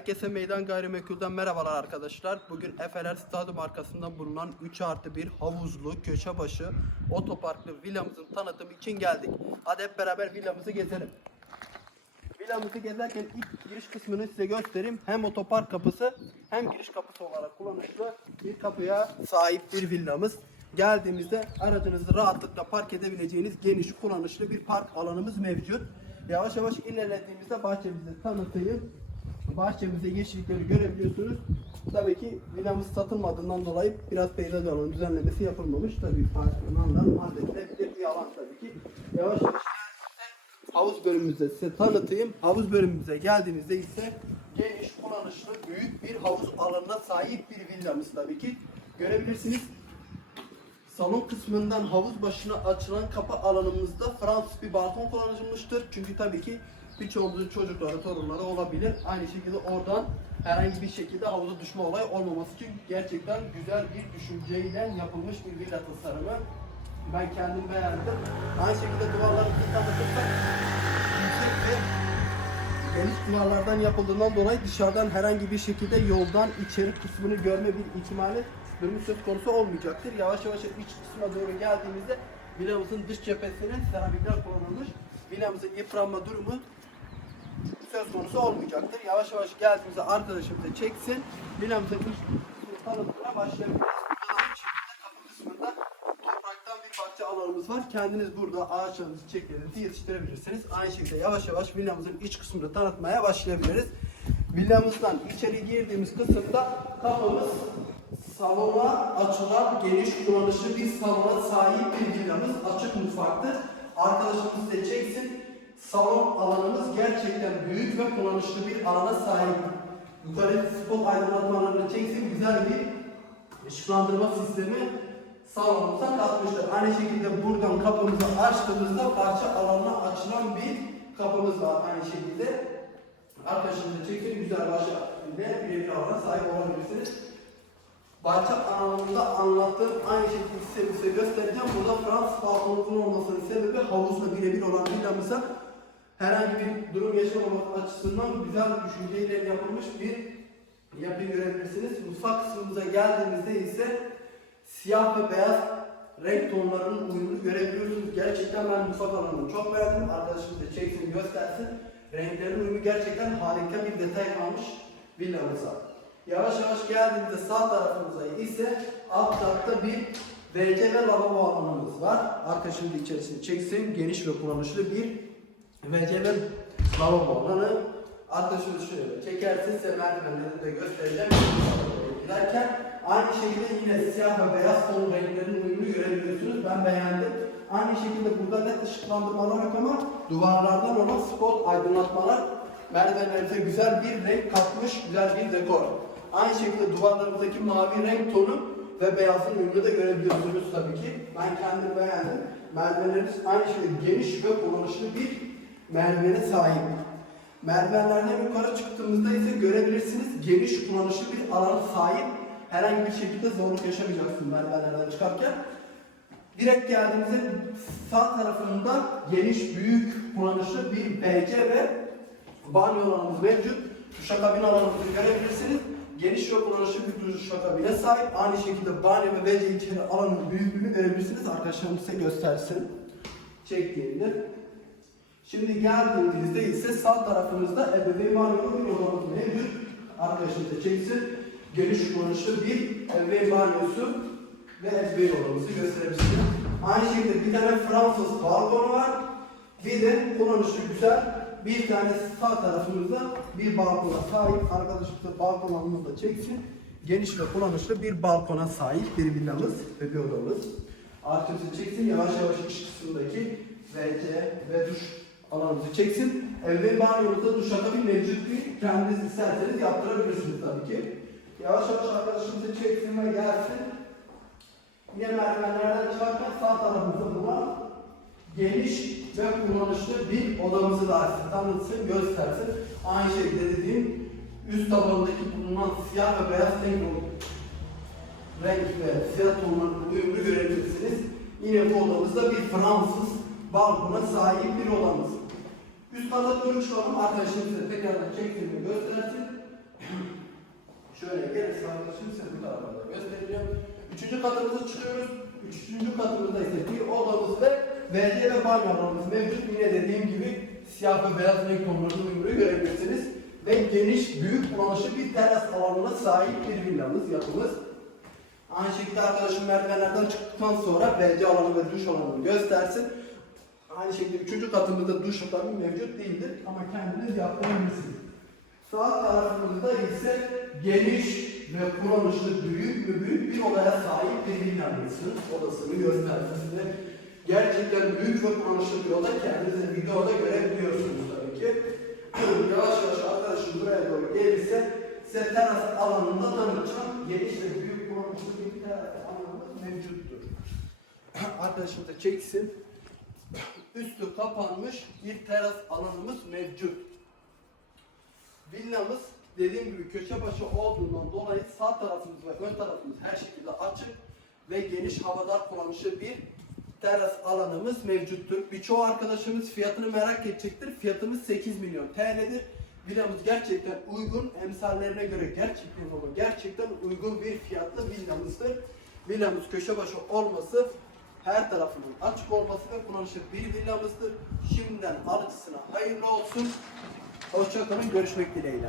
Herkese Meydan Gayrimenkul'den merhabalar arkadaşlar. Bugün Efeler Stadyum arkasında bulunan 3 artı 1 havuzlu, köşe başı, otoparklı villamızın tanıtımı için geldik. Hadi hep beraber villamızı gezelim. Villamızı gezerken ilk giriş kısmını size göstereyim. Hem otopark kapısı hem giriş kapısı olarak kullanışlı bir kapıya sahip bir villamız. Geldiğimizde aracınızı rahatlıkla park edebileceğiniz geniş kullanışlı bir park alanımız mevcut. Yavaş yavaş ilerlediğimizde bahçemizi tanıtayım. Bahçemizde yeşillikleri görebiliyorsunuz. Tabii ki villamız satılmadığından dolayı biraz peyzaj alanı düzenlemesi yapılmamış. Tabii parkından halledilebilir bir alan tabii ki. Yavaş yavaş havuz bölümümüzde size tanıtayım. Havuz bölümümüze geldiğinizde ise geniş, kullanışlı, büyük bir havuz alanına sahip bir villamız tabii ki. Görebilirsiniz. Salon kısmından havuz başına açılan kapı alanımızda Fransız bir balkon kullanılmıştır. Çünkü tabii ki birçoğumuzun çocukları, torunları olabilir. Aynı şekilde oradan herhangi bir şekilde havuza düşme olayı olmaması için gerçekten güzel bir düşünceyle yapılmış bir villa tasarımı. Ben kendim beğendim. Aynı şekilde duvarlarımızı kapatırsak yüksek ve geniş duvarlardan yapıldığından dolayı dışarıdan herhangi bir şekilde yoldan içeri kısmını görme bir ihtimali durumu söz konusu olmayacaktır. Yavaş yavaş iç kısma doğru geldiğimizde villamızın dış cephesine seramikler kullanılmış. Villamızın yıpranma durumu söz konusu olmayacaktır. Yavaş yavaş geldiğimizde arkadaşımıza çeksin. İç kısmını tanıtmaya başlayabiliriz. Burada kapı kısmında topraktan bir bahçe alanımız var. Kendiniz burada ağaçlarınızı, çiçeklerinizi yetiştirebilirsiniz. Aynı şekilde yavaş yavaş villamızın iç kısmını tanıtmaya başlayabiliriz. Villamızdan içeri girdiğimiz kısımda kapımız salona açılan geniş kullanışlı bir salona sahip bir villamız. Açık mutfaktır. Arkadaşımız size çeksin. Salon alanımız gerçekten büyük ve kullanışlı bir alana sahip. Yukarı spot aydınlatmalarını çeksin. Güzel bir ışıklandırma sistemi salonumuza katmıştır. Aynı şekilde buradan kapımızı açtığımızda parça alanına açılan bir kapımız var. Aynı şekilde arkadaşımıza çeksin. Güzel ile bir alana sahip olabilirsiniz. Bahçe anlamında anlattığım aynı şekilde size göstereceğim. Burada Fransız balkonunun olmasının sebebi havuzla birebir olan villamıza herhangi bir durum yaşamamak açısından güzel düşünceyle yapılmış bir yapı görebilirsiniz. Mutfak kısmımıza geldiğimizde ise siyah ve beyaz renk tonlarının uyumunu görebiliyorsunuz. Gerçekten ben mutfak alanını çok beğendim. Arkadaşımız da çeksin göstersin. Renklerin uyumu gerçekten harika bir detay kalmış villamıza. Yavaş yavaş geldiğimizde sağ tarafımıza ise alt katta bir WC ve lavabo alanımız var. Arkadaşım da içerisini çeksin. Geniş ve kullanışlı bir Ve lavabo alanı. Arkadaşımız şöyle çekersin. Size merdivenleri de göstereceğim. Giderken aynı şekilde yine siyah ve beyaz ton renklerin uyumunu görebiliyorsunuz. Ben beğendim. Aynı şekilde burada led ışıklandırmalar yok ama duvarlardan olan spot aydınlatmalar merdivenlerimize güzel bir renk katmış, güzel bir dekor. Aynı şekilde duvarlarımızdaki mavi renk tonu ve beyazın uyumunu da görebiliyorsunuz tabii ki. Ben kendim beğendim. Merdivenlerimiz aynı şekilde geniş ve kullanışlı bir merdivene sahip. Merdivenlerden yukarı çıktığımızda ise görebilirsiniz geniş kullanışlı bir alana sahip. Herhangi bir şekilde zorluk yaşamayacaksın merdivenlerden çıkarken. Direkt geldiğimizde sağ tarafında geniş, büyük, kullanışlı bir BC ve banyo alanımız mevcut. Duşakabin alanımızı görebilirsiniz. Geniş ve kullanışlı bir duşakabine sahip. Aynı şekilde banyo ve BC içeri alanın büyüklüğünü görebilirsiniz. Arkadaşlarım size göstersin. Çektiğinde. Şimdi geldiğimizde ise sağ tarafımızda ebeveyn banyolu bir odamız mevcut. Arkadaşım da çeksin. Geniş kullanışlı bir ebeveyn banyosu ve ebeveyn odamızı gösterebilirsiniz. Aynı şekilde bir tane Fransız balkonu var. Bir de kullanışlı güzel bir tane sağ tarafımızda bir balkona sahip. Arkadaşım da balkon alanını da çeksin. Geniş ve kullanışlı bir balkona sahip bir villamız ve bir odamız. Arkadaşım çeksin yavaş yavaş iç kısmındaki WC ve duş alanımızı çeksin. Ev ve banyomuzda duş akabin mevcut değil. Kendiniz isterseniz yaptırabilirsiniz tabii ki. Yavaş yavaş arkadaşımızı çeksin ve gelsin. Yine merdivenlerden çıkarken sağ tarafımızda bulunan geniş ve kullanışlı bir odamızı da size tanıtsın, göstersin. Aynı şekilde dediğim üst tabanındaki bulunan siyah ve beyaz renk renk ve siyah tonlarının uyumunu görebilirsiniz. Yine bu odamızda bir Fransız balkona sahip bir odamız. Üst kata doğru çıkalım. Arkadaşlar size tekrardan çektiğimi göstersin. gelirse arkadaşım size bu tarafa göstereceğim. Üçüncü katımıza çıkıyoruz. Üçüncü katımızda ise bir odamız ve WC ve banyo alanımız mevcut. Yine dediğim gibi siyah ve beyaz renk tonlarını uyumlu görebilirsiniz. Ve geniş, büyük kullanışlı bir teras alanına sahip bir villamız, yapımız. Aynı şekilde arkadaşım merdivenlerden çıktıktan sonra WC alanı ve duş alanını göstersin. Aynı şekilde üçüncü katımızda duş tabii mevcut değildir ama kendiniz yaptırabilirsiniz. Sağ tarafımızda ise geniş ve kullanışlı büyük ve büyük bir odaya sahip bir villamızın odasını göstersin size. Gerçekten büyük ve kullanışlı bir oda kendiniz de videoda görebiliyorsunuz tabii ki. yavaş yavaş arkadaşım buraya doğru gelirse size teras alanında tanıtacağım. Geniş ve büyük kullanışlı bir teras alanımız mevcuttur. Arkadaşım da çeksin. Üstü kapanmış bir teras alanımız mevcut. Villamız dediğim gibi köşe başı olduğundan dolayı sağ tarafımız ve ön tarafımız her şekilde açık ve geniş havadar kullanışlı bir teras alanımız mevcuttur. Birçoğu arkadaşımız fiyatını merak edecektir. Fiyatımız 8 milyon TL'dir. Villamız gerçekten uygun, emsallerine göre gerçekten ama gerçekten uygun bir fiyatlı villamızdır. Villamız köşe başı olması, her tarafının açık olması ve kullanışlı bir villamızdır. Şimdiden alıcısına hayırlı olsun. Hoşçakalın, görüşmek dileğiyle.